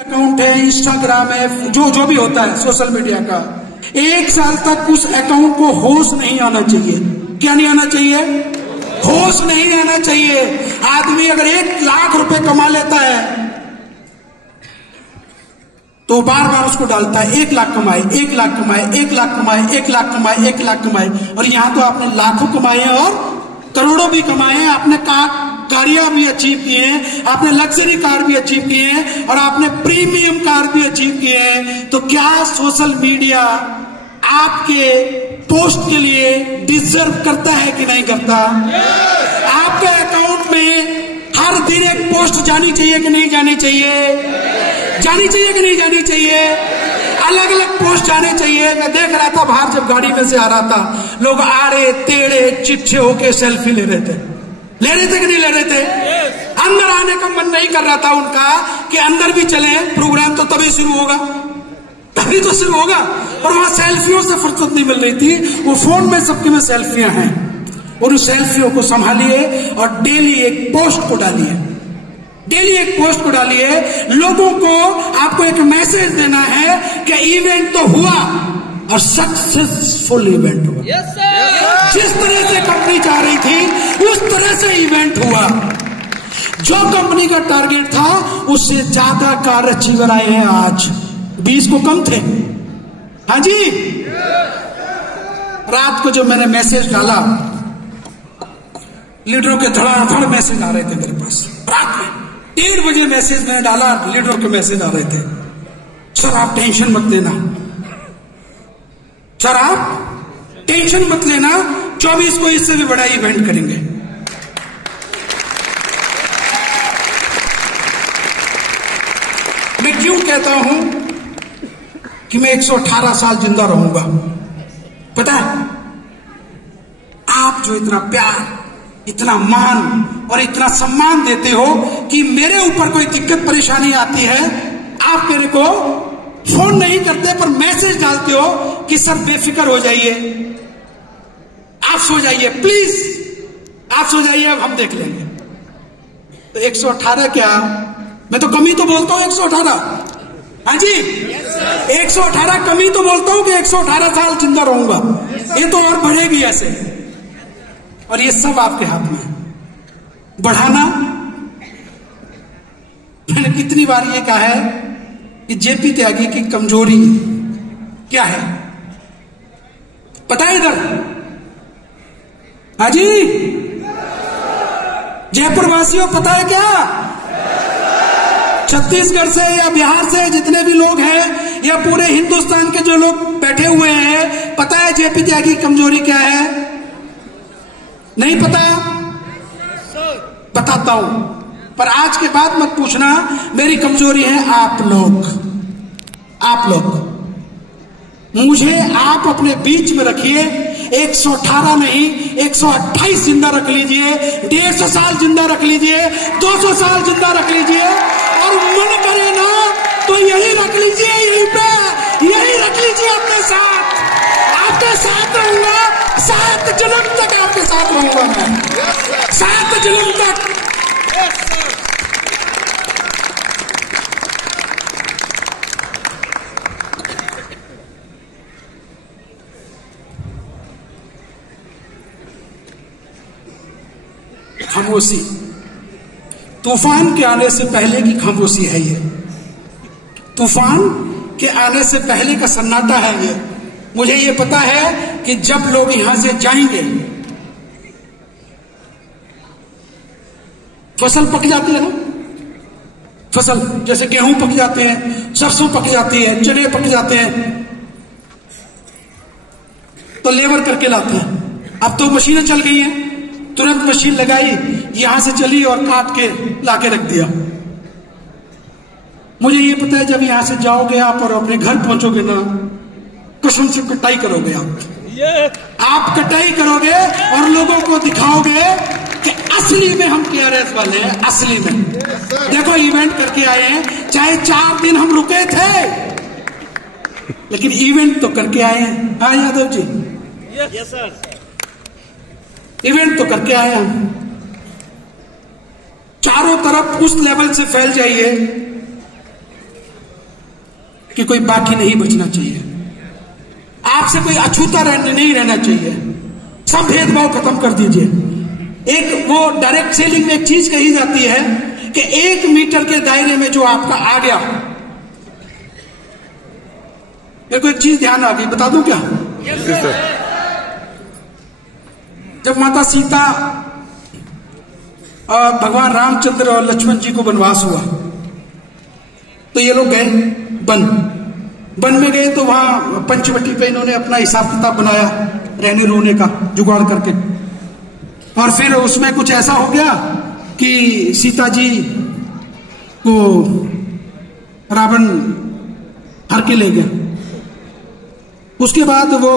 Account है, Instagram है, जो भी होता है सोशल मीडिया का, 1 साल तक उस अकाउंट को होश नहीं आना चाहिए। क्या नहीं आना चाहिए? होश नहीं आना चाहिए। आदमी अगर 1 लाख रुपए कमा लेता है तो बार बार उसको डालता है 1 लाख कमाए, 1 लाख कमाए, 1 लाख कमाए, 1 लाख कमाए, 1 लाख कमाए। और यहां तो आपने लाखों कमाए हैं और करोड़ों भी कमाए हैं। आपने गाड़ियां भी अचीव किए हैं, आपने लग्जरी कार भी अचीव किए हैं और आपने प्रीमियम कार भी अचीव किए हैं। तो क्या सोशल मीडिया आपके पोस्ट के लिए डिजर्व करता है कि नहीं करता? आपके अकाउंट में हर दिन एक पोस्ट जानी चाहिए कि नहीं जानी चाहिए? जानी चाहिए कि नहीं जानी चाहिए? अलग अलग पोस्ट जाने चाहिए। मैं देख रहा था बाहर जब गाड़ी में से आ रहा था, लोग आड़े टेढ़े चिट्ठे होके सेल्फी ले रहे थे कि नहीं ले रहे थे? अंदर आने का मन नहीं कर रहा था उनका कि अंदर भी चले, प्रोग्राम तो तभी शुरू होगा, तभी तो शुरू होगा। और वहां सेल्फियों से फुर्सत नहीं मिल रही थी। वो फोन में सबके में सेल्फियां हैं और उस सेल्फियों को संभालिए और डेली एक पोस्ट को डालिए, डेली एक पोस्ट को डालिए। लोगों को आपको एक मैसेज देना है कि इवेंट तो हुआ और सक्सेसफुल इवेंट हुआ। yes, जिस तरह से कंपनी चाह रही थी उस तरह से इवेंट हुआ। जो कंपनी का टारगेट था उससे ज्यादा कार अचीवर आए हैं आज, 20 को कम थे। हाँ जी, रात को जो मैंने मैसेज डाला, लीडरों के धड़ाधड़ मैसेज आ रहे थे मेरे पास। रात में 1:30 बजे मैसेज मैंने डाला, लीडरों के मैसेज आ रहे थे, सर आप टेंशन मत लेना, सर आप टेंशन मत लेना, 24 को इससे भी बड़ा इवेंट करेंगे। मैं क्यों कहता हूं कि मैं 118 साल जिंदा रहूंगा? पता है, आप जो इतना प्यार, इतना मान और इतना सम्मान देते हो कि मेरे ऊपर कोई दिक्कत परेशानी आती है, आप मेरे को फोन नहीं करते पर मैसेज डालते हो कि सर बेफिक्र हो जाइए, आप सो जाइए, प्लीज आप सो जाइए, अब हम देख लेंगे। तो 118 क्या, मैं तो कमी तो बोलता हूं 118। हाँ जी, 118 कमी तो बोलता हूं कि 118 साल जिंदा रहूंगा। ये तो और बढ़ेगी ऐसे, और ये सब आपके हाथ में है बढ़ाना। मैंने कितनी बार ये कहा है कि जेपी त्यागी की कमजोरी क्या है पता है? इधर हाँ जी, जयपुर वासियों पता है क्या? छत्तीसगढ़ से या बिहार से जितने भी लोग हैं या पूरे हिंदुस्तान के जो लोग बैठे हुए हैं, पता है जेपी त्यागी की कमजोरी क्या है? नहीं पता? बताता हूं, पर आज के बाद मत पूछना। मेरी कमजोरी है आप लोग। आप लोग मुझे आप अपने बीच में रखिए, 118 नहीं 128 जिंदा रख लीजिए, 150 साल जिंदा रख लीजिए, 200 साल जिंदा रख लीजिए, और मन करे ना तो यही रख लीजिए, यहीं पे यही रख लीजिए अपने साथ। आपके साथ रहूंगा, 7 जन्म तक आपके साथ रहूंगा मैं, 7 जन्म तक। खामोशी, तूफान के आने से पहले की खामोशी है ये, तूफान के आने से पहले का सन्नाटा है ये। मुझे ये पता है कि जब लोग यहां से जाएंगे, फसल पक जाती है ना, फसल जैसे गेहूं पक जाते हैं, सरसों पक जाती है, चने पक जाते हैं, तो लेबर करके लाते हैं। अब तो मशीनें चल गई हैं, तुरंत मशीन लगाई, यहां से चली और काट के लाके रख दिया। मुझे ये पता है जब यहां से जाओगे आप और अपने घर पहुंचोगे ना, कसम से कटाई करोगे आप कटाई करोगे और लोगों को दिखाओगे कि असली में हम केआरएस वाले हैं, असली में। देखो इवेंट करके आए हैं, चाहे 4 दिन हम रुके थे लेकिन इवेंट तो करके आए हैं। हाँ Yadav ji, yes sir, event तो करके आए हम। चारों तरफ उस लेवल से फैल जाइए कि कोई बाकी नहीं बचना चाहिए, आपसे कोई अछूता नहीं रहना चाहिए, सब भेदभाव खत्म कर दीजिए। एक वो डायरेक्ट सेलिंग में एक चीज कही जाती है कि 1 मीटर के दायरे में जो आपका आ गया, मेरे को एक चीज ध्यान आ गई, बता दूं क्या? जब माता सीता और भगवान रामचंद्र और लक्ष्मण जी को वनवास हुआ तो ये लोग गए वन में गए, तो वहां पंचवटी पे इन्होंने अपना हिसाब किताब बनाया रहने रोने का जुगाड़ करके, और फिर उसमें कुछ ऐसा हो गया कि सीता जी को रावण हर के ले गया। उसके बाद वो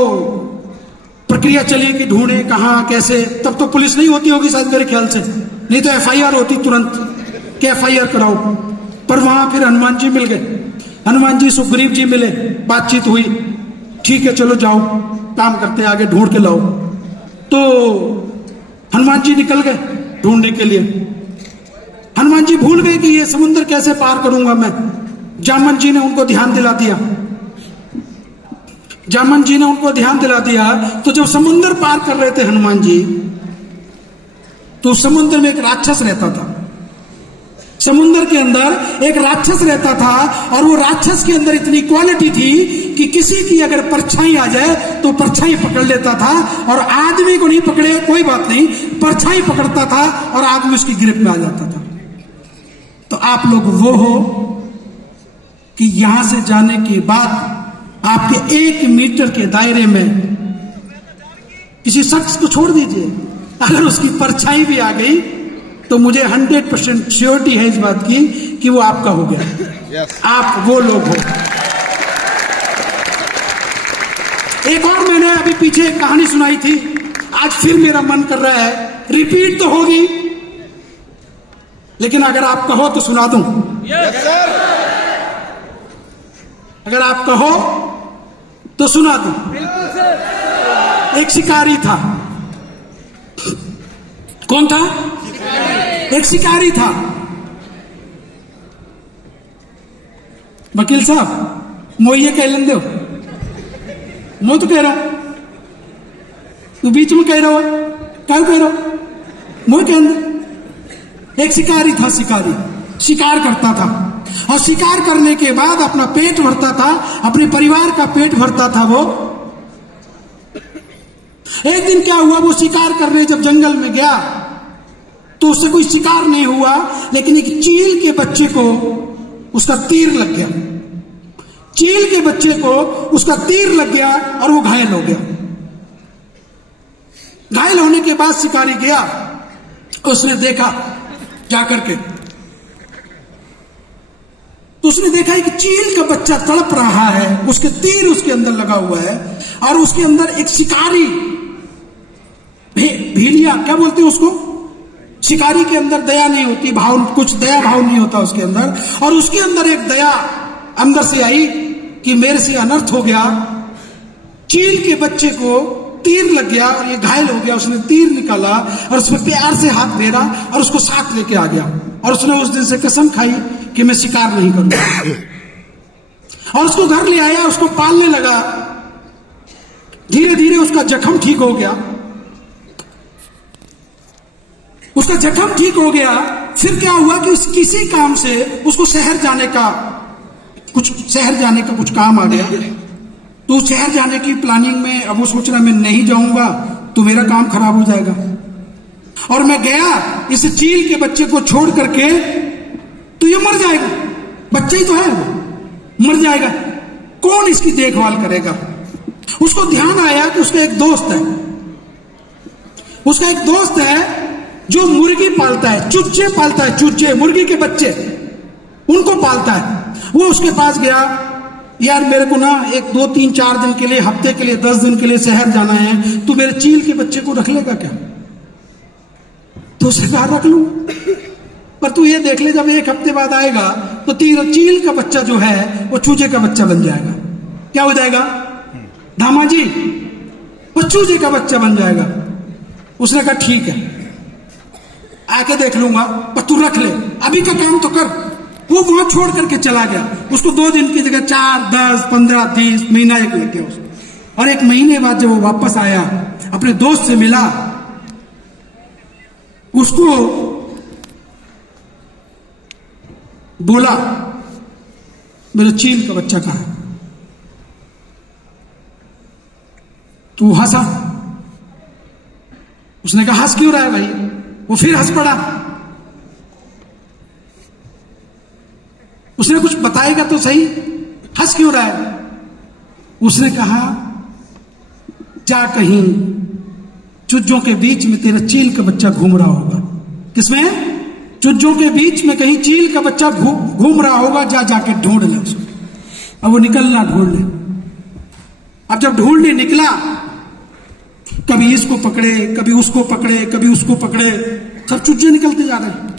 प्रक्रिया चली कि ढूंढे कहां कैसे, तब तो पुलिस नहीं होती होगी शायद मेरे ख्याल से, नहीं तो FIR होती तुरंत कि FIR कराओ। पर वहां फिर हनुमान जी मिल गए, हनुमान जी सुग्रीव जी मिले, बातचीत हुई, ठीक है चलो जाओ काम करते हैं आगे ढूंढ के लाओ। तो हनुमान जी निकल गए ढूंढने के लिए। हनुमान जी भूल गए कि ये समुद्र कैसे पार करूंगा मैं। जामन जी ने उनको ध्यान दिला दिया, जामन जी ने उनको ध्यान दिला दिया। तो जब समुद्र पार कर रहे थे हनुमान जी, तो समुद्र में एक राक्षस रहता था, समुद्र के अंदर एक राक्षस रहता था, और वो राक्षस के अंदर इतनी क्वालिटी थी कि किसी की अगर परछाई आ जाए तो परछाई पकड़ लेता था, और आदमी को नहीं पकड़े कोई बात नहीं, परछाई पकड़ता था और आदमी उसकी गिरफ्त में आ जाता था। तो आप लोग वो हो कि यहां से जाने के बाद आपके 1 मीटर के दायरे में किसी शख्स को छोड़ दीजिए, अगर उसकी परछाई भी आ गई तो मुझे 100% श्योरिटी है इस बात की कि वो आपका हो गया। आप वो लोग हो। एक और मैंने अभी पीछे एक कहानी सुनाई थी, आज फिर मेरा मन कर रहा है, रिपीट तो होगी लेकिन अगर आप कहो तो सुना दूं। अगर आप कहो तो सुना दूं। एक शिकारी था। कौन था? एक शिकारी था। वकील साहब मोइये कह लें दो, मैं तो कह रहा हूं, तू बीच में कह रहा हो, क्या कह रहा हो, मैं कह दे। एक शिकारी था, शिकारी शिकार करता था, और शिकार करने के बाद अपना पेट भरता था, अपने परिवार का पेट भरता था। वो एक दिन क्या हुआ, वो शिकार करने जब जंगल में गया तो उससे कोई शिकार नहीं हुआ, लेकिन एक चील के बच्चे को उसका तीर लग गया। चील के बच्चे को उसका तीर लग गया और वो घायल हो गया। घायल होने के बाद शिकारी गया, उसने देखा जाकर के, तो उसने देखा कि चील का बच्चा तड़प रहा है, उसके तीर उसके अंदर लगा हुआ है, और उसके अंदर एक शिकारी भीलिया क्या बोलते हैं उसको, शिकारी के अंदर दया नहीं होती, भाव, कुछ दया भाव नहीं होता उसके अंदर, और उसके अंदर एक दया अंदर से आई कि मेरे से अनर्थ हो गया। चील के बच्चे को तीर लग गया और ये घायल हो गया। उसने तीर निकाला और उसमें प्यार से हाथ फेरा और उसको साथ लेके आ गया, और उसने उस दिन से कसम खाई कि मैं शिकार नहीं करूंगा, और उसको घर ले आया, उसको पालने लगा। धीरे धीरे उसका जख्म ठीक हो गया, उसका जख्म ठीक हो गया। फिर क्या हुआ कि किसी काम से उसको शहर जाने का कुछ काम आ गया। तो शहर जाने की प्लानिंग में अब वो सोच रहा मैं नहीं जाऊंगा तो मेरा काम खराब हो जाएगा, और मैं गया इस चील के बच्चे को छोड़ करके तो ये मर जाएगा, बच्चा ही तो है, वो मर जाएगा, कौन इसकी देखभाल करेगा। उसको ध्यान आया कि उसका एक दोस्त है, उसका एक दोस्त है जो मुर्गी पालता है, चूजे पालता है, चूजे मुर्गी के बच्चे उनको पालता है। वो उसके पास गया, यार मेरे को ना 1, 2, 3, 4 दिन के लिए, हफ्ते के लिए, 10 दिन के लिए शहर जाना है, तू मेरे चील के बच्चे को रख लेगा क्या? तो उसने कहा रख लूं, पर तू ये देख ले जब 1 हफ्ते बाद आएगा तो चील का बच्चा जो है वो चूजे का बच्चा बन जाएगा। क्या हो जाएगा धामा जी? वो चूजे का बच्चा बन जाएगा। उसने कहा ठीक है आके देख लूंगा, पर तू रख ले, अभी का काम तो कर, वो वहां छोड़ करके चला गया। उसको 2 दिन की जगह 4, 10, 15, 30 महीना एक लग गया उसको। और 1 महीने बाद जब वो वापस आया, अपने दोस्त से मिला, उसको बोला मेरे चील का बच्चा कहां है? तो वो हंसा। उसने कहा हंस क्यों रहा है भाई? वो फिर हंस पड़ा। उसने कुछ बताएगा तो सही, हंस क्यों रहा है? उसने कहा जा कहीं चुज्जों के बीच में तेरा चील का बच्चा घूम रहा होगा। किसमें? चुज्जों के बीच में कहीं चील का बच्चा घूम रहा होगा, जाके ढूंढ ले उसको। अब वो निकलना ढूंढ ले। अब जब ढूंढने निकला, कभी इसको पकड़े, कभी उसको पकड़े, कभी उसको पकड़े, सब चुज्जे निकलते जा रहे हैं।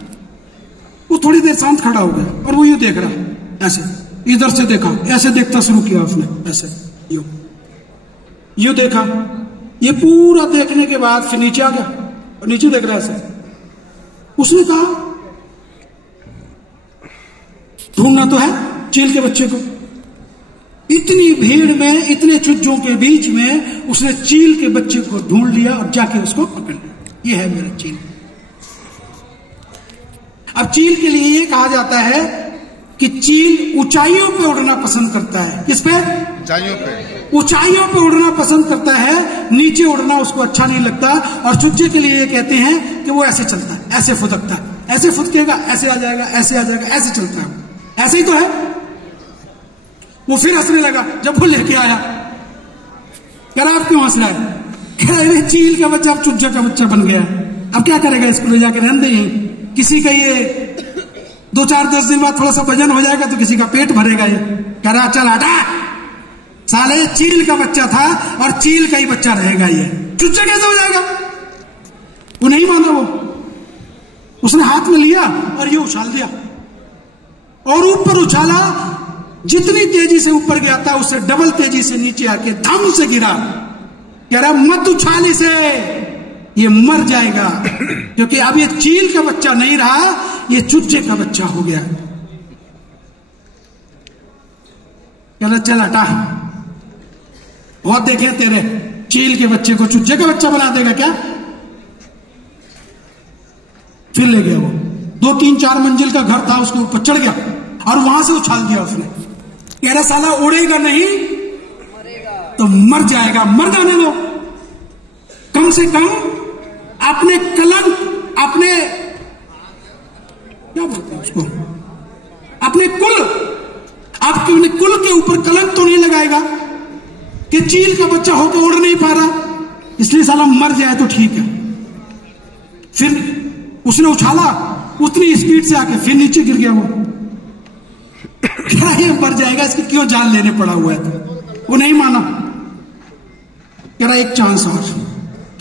वो थोड़ी देर शांत खड़ा हो गया और वो ये देख रहा है, ऐसे इधर से देखा, ऐसे देखता शुरू किया उसने, ऐसे यूं देखा। ये पूरा देखने के बाद फिर नीचे आ गया और नीचे देख रहा है ऐसे। उसने कहा ढूंढना तो है चील के बच्चे को। इतनी भीड़ में, इतने चुज्जों के बीच में उसने चील के बच्चे को ढूंढ लिया और जाके उसको पकड़ लिया। ये है मेरा चील। अब चील के लिए ये कहा जाता है कि चील ऊंचाइयों पे उड़ना पसंद करता है। किस पे? ऊंचाइयों पे। ऊंचाइयों पे उड़ना पसंद करता है, नीचे उड़ना उसको अच्छा नहीं लगता। और चुज्जे के लिए ये कहते हैं कि वो ऐसे चलता है, ऐसे फुदकता है, ऐसे फुदकेगा, ऐसे आ जाएगा, ऐसे आ जाएगा, ऐसे चलता है। ऐसे ही तो है। वो फिर हंसने लगा जब वो लेके आया। कह रहा आप क्यों हंस रहा है? कह रहा है चील का बच्चा अब चुज्जा का बच्चा बन गया। अब क्या करेगा? इसको ले जाकर रहने दे। किसी का ये 2-4-10 दिन बाद थोड़ा सा वजन हो जाएगा तो किसी का पेट भरेगा। ये कह रहा चल हटा, साले चील का बच्चा था और चील का ही बच्चा रहेगा, ये चुज्जा कैसे हो जाएगा? वो नहीं माना। वो उसने हाथ में लिया और ये उछाल दिया और ऊपर उछाला। जितनी तेजी से ऊपर गया था उससे डबल तेजी से नीचे आके धम से गिरा। कह रहा मत उछाल इसे, ये मर जाएगा, क्योंकि अब ये चील का बच्चा नहीं रहा, ये चुज्जे का बच्चा हो गया। कह रहा चल हटा, बहुत देखे तेरे चील के बच्चे को चुज्जे का बच्चा बना देगा क्या? फिर ले गया वो। 2-3-4 मंजिल का घर था, उसके ऊपर चढ़ गया और वहां से उछाल दिया उसने। कह रहा साला उड़ेगा नहीं तो मर जाएगा। मर जाने दो, कम से कम अपने कलंक, अपने क्या बोलते हैं उसको, अपने कुल, आपके कुल के ऊपर कलंक तो नहीं लगाएगा कि चील का बच्चा होकर उड़ नहीं पा रहा, इसलिए साला मर जाए तो ठीक है। फिर उसने उछाला उतनी स्पीड से आके फिर नीचे गिर गया। वो क्या ये मर जाएगा, इसकी क्यों जान लेने पड़ा हुआ है? तो वो नहीं माना। कह रहा एक चांस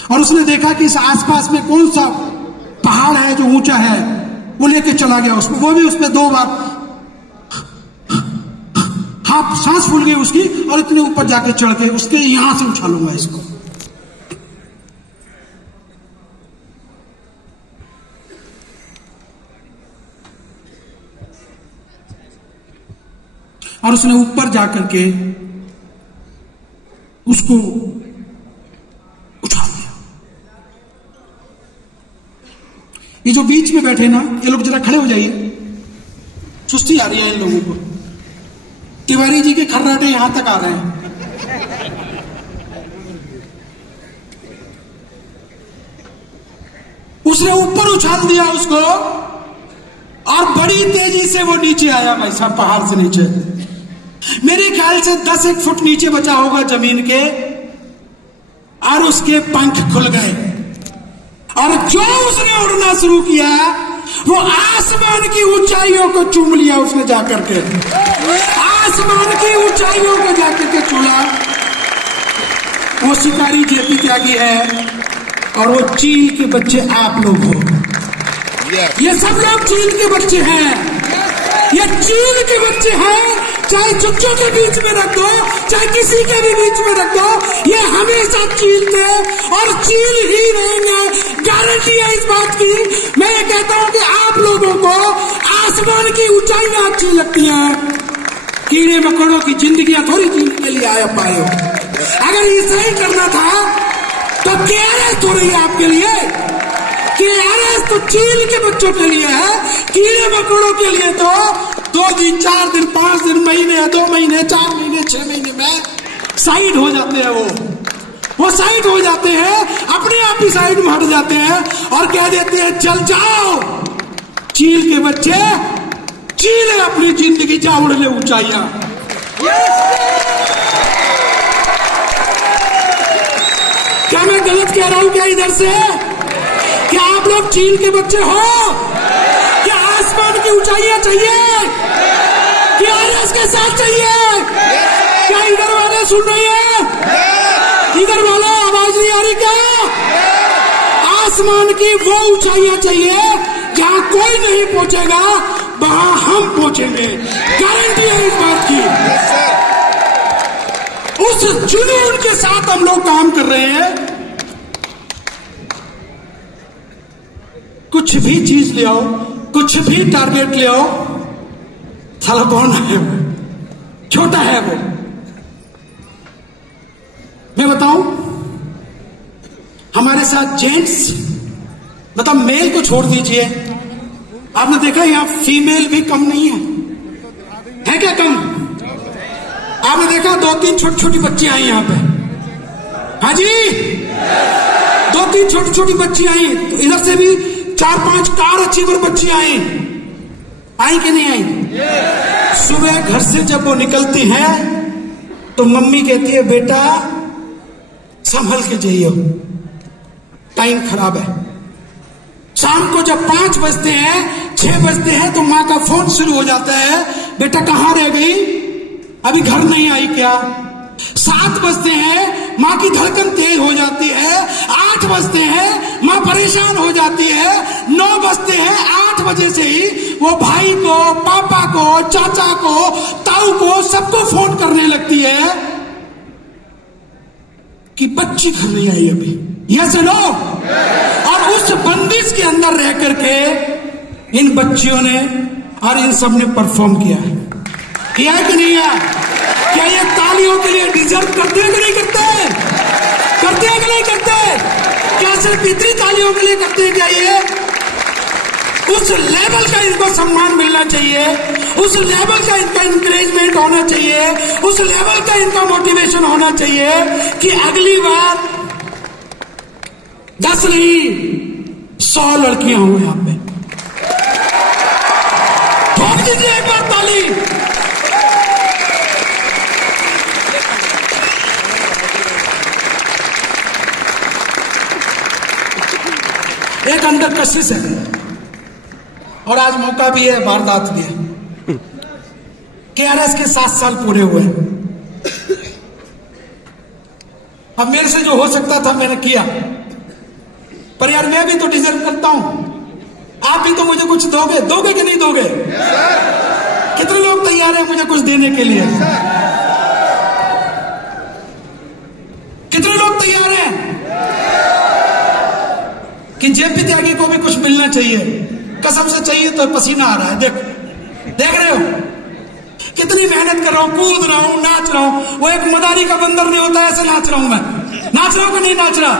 और उसने देखा कि इस आसपास में कौन सा पहाड़ है जो ऊंचा है, वो लेके चला गया उसमें। वो भी उसमें 2 बार हाथ सांस फूल गई उसकी और इतने ऊपर जाके चढ़ के उसके यहां से उछालूंगा इसको। और उसने ऊपर जाकर के उसको उछाल दिया। ये जो बीच में बैठे ना, ये लोग जरा खड़े हो जाइए, सुस्ती आ रही है इन लोगों को। तिवारी जी के खर्राटे यहां तक आ रहे हैं। उसने ऊपर उछाल दिया उसको और बड़ी तेजी से वो नीचे आया भाई साहब, पहाड़ से नीचे। मेरे ख्याल से 10-1 फुट नीचे बचा होगा जमीन के, और उसके पंख खुल गए और जो उसने उड़ना शुरू किया वो आसमान की ऊंचाइयों को चूम लिया। उसने जाकर के आसमान की ऊंचाइयों को जाकर के चूमा। वो शिकारी जेपी त्यागी है और वो चील के बच्चे आप लोग हो। ये सब लोग चील के बच्चे हैं, ये चील के बच्चे हैं। चाहे चुच्चों के बीच में रख दो, चाहे किसी के भी बीच में रख दो, ये हमेशा चीलते और चील ही रहेंगे। गारंटी है इस बात की। मैं ये कहता हूं कि आप लोगों को आसमान की ऊंचाइयां अच्छी लगती हैं, कीड़े मकोड़ों की जिंदगियां थोड़ी जीने के लिए आए पाए हो। अगर इसे ही करना था तो केआरएस तो नहीं है आपके लिए। केआरएस तो चील के बच्चों के लिए है, कीड़े मकोड़ों के लिए तो 2 दिन 4 दिन 5 दिन महीने 2 महीने 4 महीने 6 महीने में साइड हो जाते हैं। वो साइड हो जाते हैं, अपने आप ही साइड में हट जाते हैं और कह देते हैं चल जाओ। चील के बच्चे चील अपनी जिंदगी जा उड़ ले ऊंचाइयां। क्या मैं गलत कह रहा हूं क्या इधर से? क्या आप लोग चील के बच्चे हो? क्या आसमान की ऊंचाइयां चाहिए? क्या आरएस के साथ चाहिए? क्या इधर वाले सुन रहे हैं? इधर वाला आवाज नहीं आ रही क्या? आसमान की वो ऊंचाइयां चाहिए जहां कोई नहीं पहुंचेगा, वहां हम पहुंचेंगे। गारंटी है इस बात की। उस जुनून के साथ हम लोग काम कर रहे हैं। कुछ भी चीज ले आओ, कुछ भी टारगेट ले आओ, साला कौन है वो? छोटा है वो। मैं बताऊं, हमारे साथ जेंट्स, मतलब मेल को छोड़ दीजिए, आपने देखा यहां फीमेल भी कम नहीं है क्या? कम? आपने देखा 2-3 छोटी छोटी बच्ची आई यहां पे? हाँ जी, 2-3 छोटी छोटी बच्ची आई। तो इधर से भी 4-5 कार अचीवर बच्ची आई कि नहीं आई? सुबह घर से जब वो निकलती हैं तो मम्मी कहती है बेटा संभल के जाइए, टाइम खराब है। शाम को जब 5 बजते हैं 6 बजते हैं तो माँ का फोन शुरू हो जाता है, बेटा कहाँ रह गई, अभी घर नहीं आई क्या? 7 बजते हैं माँ की धड़कन तेज हो जाती है, 8 बजते हैं माँ परेशान हो जाती है, 9 बजते हैं 8 बजे से ही वो भाई को, पापा को, चाचा को, ताऊ को, सबको फोन करने लगती है कि बच्ची घर नहीं आई अभी। Yes no? और उस बंदिश के अंदर रह करके इन बच्चियों ने और इन सब ने परफॉर्म किया है कि नहीं है? क्या ये तालियों के लिए डिजर्व करते हैं कि नहीं करते? करते हैं कि नहीं करते? क्या सिर्फ इतनी तालियों के लिए करते हैं क्या ये? उस लेवल का इनको सम्मान मिलना चाहिए, उस लेवल का इनका इंकरेजमेंट होना चाहिए, उस लेवल का इनका मोटिवेशन होना चाहिए कि अगली बार 10 नहीं 100 लड़कियां हो यहां पे। ठोक दीजिए एक बार ताली। एक अंदर कशिश है और आज मौका भी है, वारदात भी है। केआरएस के 7 साल पूरे हुए। अब मेरे से जो हो सकता था मैंने किया, पर यार मैं भी तो डिजर्व करता हूं। आप भी तो मुझे कुछ दोगे कि नहीं दोगे? कितने लोग तैयार हैं मुझे कुछ देने के लिए? कितने लोग तैयार हैं कि जेपी त्यागी को भी कुछ मिलना चाहिए? कसम से चाहिए तो पसीना आ रहा है। देख रहे हो कितनी मेहनत कर रहा हूं, कूद रहा हूं, नाच रहा हूं। वो एक मदारी का बंदर नहीं होता, ऐसे नाच रहा हूं मैं। नाच रहा हूं कि नहीं नाच रहा?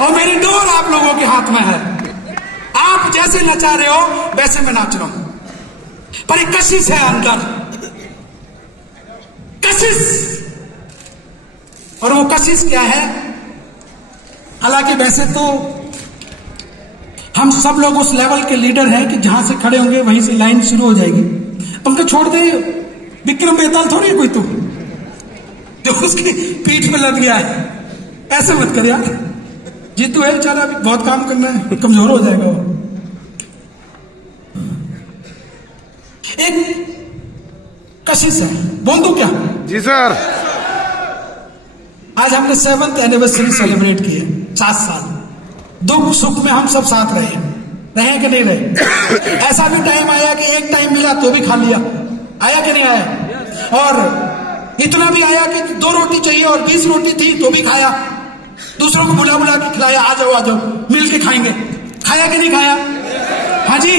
और मेरी डोर आप लोगों के हाथ में है। आप जैसे नचा रहे हो वैसे मैं नाच रहा हूं, पर एक कशिश है अंदर, कशिश। और वो कशिश क्या है? हालांकि वैसे तो हम सब लोग उस लेवल के लीडर हैं कि जहां से खड़े होंगे वहीं से लाइन शुरू हो जाएगी। उनको छोड़ दे, विक्रम बेताल थोड़ी है कोई तू जो उसकी पीठ पे लग गया है। ऐसे मत कर यार, जीतू है बेचारा, अभी बहुत काम करना है, कमजोर हो जाएगा वो। एक कशिश है, बोल दूं क्या? जी सर। आज हमने 7th एनिवर्सरी सेलिब्रेट की है, 7 साल। दुख सुख में हम सब साथ रहे कि नहीं रहे? ऐसा भी टाइम आया कि एक टाइम मिला तो भी खा लिया, आया कि नहीं आया? और इतना भी आया कि 2 रोटी चाहिए और 20 रोटी थी तो भी खाया, दूसरों को बुला बुला के खिलाया, आ जाओ मिल के खाएंगे। खाया कि नहीं खाया? हाँ जी।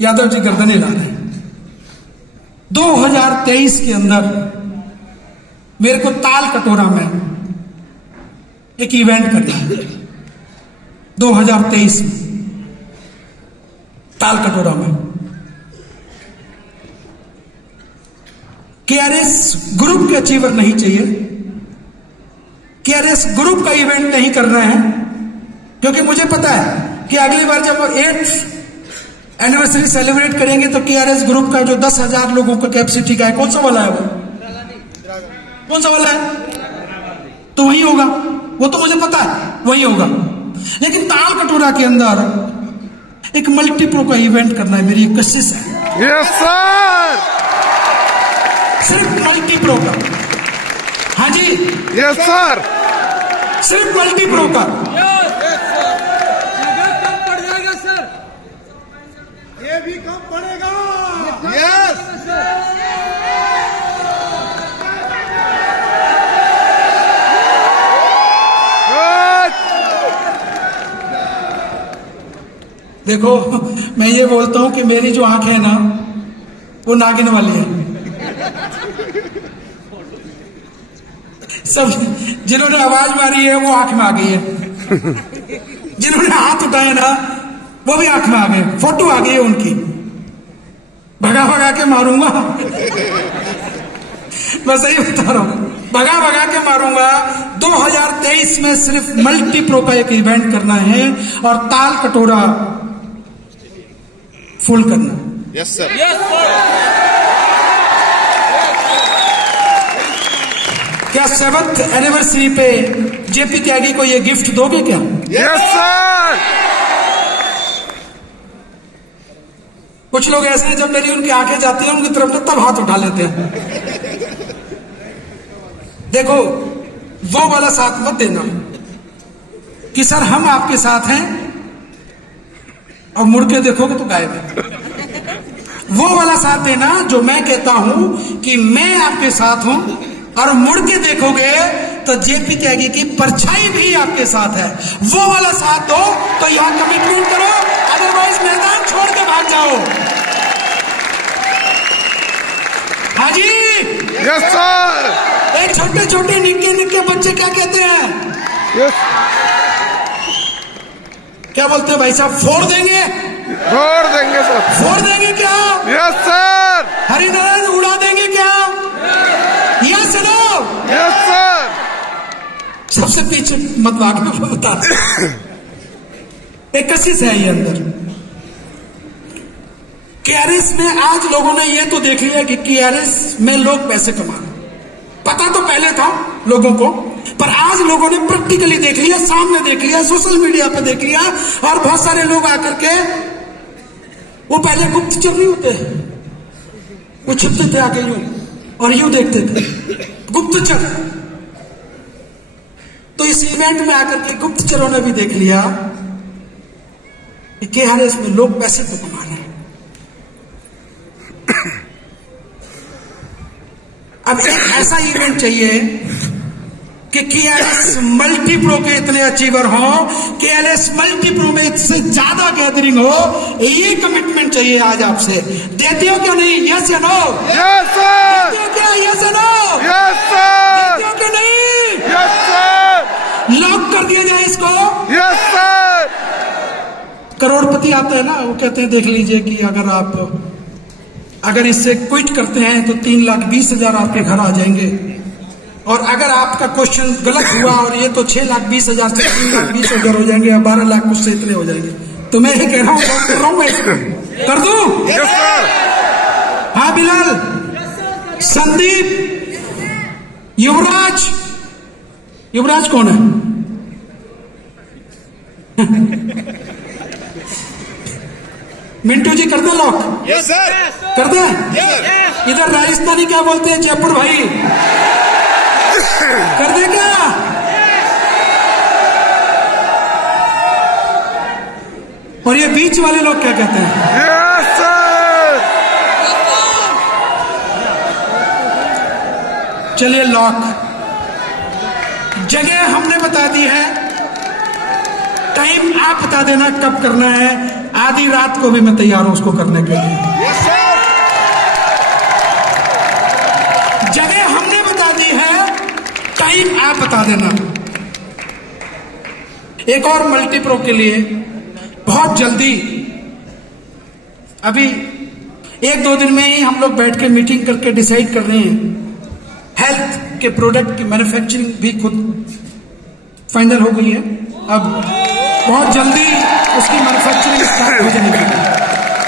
यादव जी गर्दने ला रहे हैं। 2023 के अंदर मेरे को ताल कटोरा में एक इवेंट करना है। 2023 में ताल कटोरा में केआरएस ग्रुप के अचीवर नहीं चाहिए, केआरएस ग्रुप का इवेंट नहीं कर रहे हैं, क्योंकि मुझे पता है कि अगली बार जब 8th एनिवर्सरी सेलिब्रेट करेंगे तो केआरएस ग्रुप का जो 10,000 लोगों का कैपेसिटी का है, कौन सा वाला है वो? कौन सा वाला है? तो वही होगा, वो तो मुझे पता है वही होगा। लेकिन ताल कटोरा के अंदर एक मल्टीप्रो का इवेंट करना है, मेरी एक कोशिश है। Yes sir. सिर्फ मल्टीप्रो का। हाँ जी। Yes sir. सिर्फ मल्टीप्रो का। ये भी कम पड़ेगा। यस। देखो, मैं ये बोलता हूं कि मेरी जो आंखें है ना वो नागिन वाली है। सब जिन्होंने आवाज मारी है वो आंख में आ गई है, जिन्होंने हाथ उठाए ना वो भी आंख में आ गए, फोटो आ गई है उनकी। भगा भगा के मारूंगा। मैं सही बता रहा हूं, भगा भगा के मारूंगा। 2023 में सिर्फ मल्टीप्रो का एक इवेंट करना है और ताल कटोरा फुल करना। Yes sir. क्या 7th एनिवर्सरी पे जेपी त्यागी को ये गिफ्ट दोगे क्या? Yes sir. कुछ लोग ऐसे हैं जब मेरी उनकी आंखें जाती हैं उनकी तरफ में तब हाथ उठा लेते हैं। देखो, वो वाला साथ मत देना कि सर हम आपके साथ हैं और मुड़ के देखोगे तो गायब है। वो वाला साथ देना जो मैं कहता हूं कि मैं आपके साथ हूं और मुड़ के देखोगे तो जेपी त्यागी की परछाई भी आपके साथ है। वो वाला साथ दो तो यहां कमिटमेंट करो, अदरवाइज मैदान छोड़ के भाग जाओ। हाँ जी। Yes sir. एक छोटे छोटे निक्के निक्के बच्चे क्या कहते हैं? यस। क्या बोलते हैं भाई साहब? फोड़ देंगे। फोड़ देंगे सर। फोड़ देंगे क्या? Yes sir. हरिनारायण उड़ा देंगे क्या? Yes no? Yes sir. सबसे पीछे मत भागना, मैं बता दूं। एक कशिश है ये अंदर। केआरएस में आज लोगों ने ये तो देख लिया कि केआरएस में लोग पैसे कमा रहे। पता तो पहले था लोगों को, पर आज लोगों ने प्रैक्टिकली देख लिया, सामने देख लिया, सोशल मीडिया पे देख लिया। और बहुत सारे लोग आकर के, वो पहले गुप्तचर नहीं होते, वो छिपते थे आके यूं और यूं देखते थे, गुप्तचर। तो इस इवेंट में आकर के गुप्तचरों ने भी देख लिया कि केआरएस में लोग पैसे तो कमा रहे हैं। अब एक ऐसा इवेंट चाहिए कि केआरएस मल्टीप्रो के इतने अचीवर हो, केआरएस मल्टीप्रो में इससे ज्यादा गैदरिंग हो। ये कमिटमेंट चाहिए आज आपसे। देते हो क्या? नहीं? यस या नो? Yes sir. देते हो क्या? यस या नो? Yes sir. देते हो क्या? नहीं? Yes sir. लॉक कर दिया जाए इसको। Yes sir. करोड़पति आता है ना, वो कहते हैं देख लीजिए कि अगर इससे क्विट करते हैं तो 3,20,000 आपके घर आ जाएंगे, और अगर आपका क्वेश्चन गलत हुआ और ये तो 6,20,000 से 3,20,000 हो जाएंगे या 12 लाख उससे इतने हो जाएंगे। तो मैं ये कह रहा हूं, कर रहा हूं मैं इसको, कर दूं? Yes sir. हाँ बिलाल, संदीप, युवराज। युवराज कौन है? मिंटू जी कर दो लॉक। Yes sir. कर दे। यस। इधर राजस्थानी क्या बोलते हैं? जयपुर भाई कर दे क्या? और ये बीच वाले लोग क्या कहते हैं? Yes sir. चलिए लॉक, जगह हमने बता दी है, टाइम आप बता देना कब करना है। आधी रात को भी मैं तैयार हूं उसको करने के लिए। Yes sir. जगह हमने बता दी है, टाइम आप बता देना। एक और मल्टी प्रो के लिए बहुत जल्दी, अभी 1-2 दिन में ही हम लोग बैठ के मीटिंग करके डिसाइड कर रहे हैं। हेल्थ के प्रोडक्ट की मैन्युफैक्चरिंग भी खुद फाइनल हो गई है। अब बहुत जल्दी उसकी मैन्युफैक्चरिंग स्टार्ट हो जाने की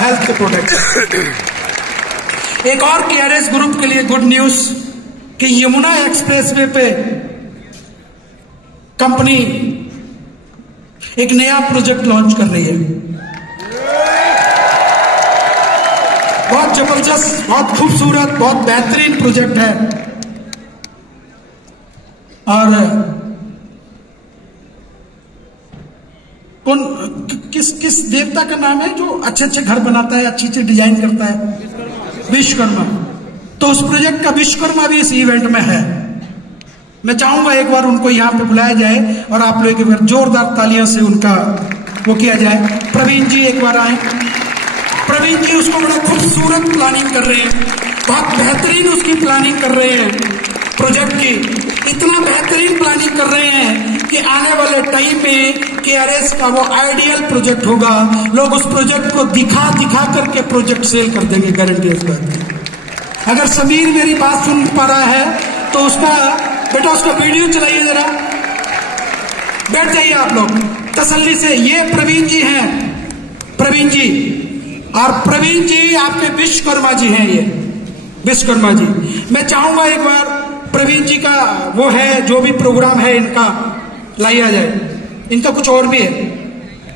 हेल्थ के प्रोडक्ट। एक और केआरएस ग्रुप के लिए गुड न्यूज कि यमुना एक्सप्रेसवे पे कंपनी एक नया प्रोजेक्ट लॉन्च कर रही है। बहुत जबरदस्त, बहुत खूबसूरत, बहुत बेहतरीन प्रोजेक्ट है। और कौन, किस देवता का नाम है जो अच्छे अच्छे घर बनाता है, अच्छी अच्छी डिजाइन करता है? विश्वकर्मा। तो उस प्रोजेक्ट का विश्वकर्मा भी इस इवेंट में है। मैं चाहूंगा एक बार उनको यहां पे बुलाया जाए और आप लोग एक बार जोरदार तालियों से उनका वो किया जाए। प्रवीण जी एक बार आए। प्रवीण जी उसको बड़ा खूबसूरत प्लानिंग कर रहे हैं, बहुत बेहतरीन उसकी प्लानिंग कर रहे हैं प्रोजेक्ट की। इतना बेहतरीन प्लानिंग कर रहे हैं कि आने वाले टाइम में केआरएस का वो आइडियल प्रोजेक्ट होगा। लोग उस प्रोजेक्ट को दिखा दिखा करके प्रोजेक्ट सेल कर देंगे, गारंटी इस बात की। अगर समीर मेरी बात सुन पा रहा है तो उसका बेटा उसका वीडियो चलाइए जरा, बैठ जाइए आप लोग तसल्ली से। ये प्रवीण जी हैं, प्रवीण जी, और प्रवीण जी आपके विश्वकर्मा जी हैं। ये विश्वकर्मा जी, मैं चाहूंगा एक बार प्रवीण जी का वो है जो भी प्रोग्राम है इनका लाया जाए। इनका कुछ और भी है।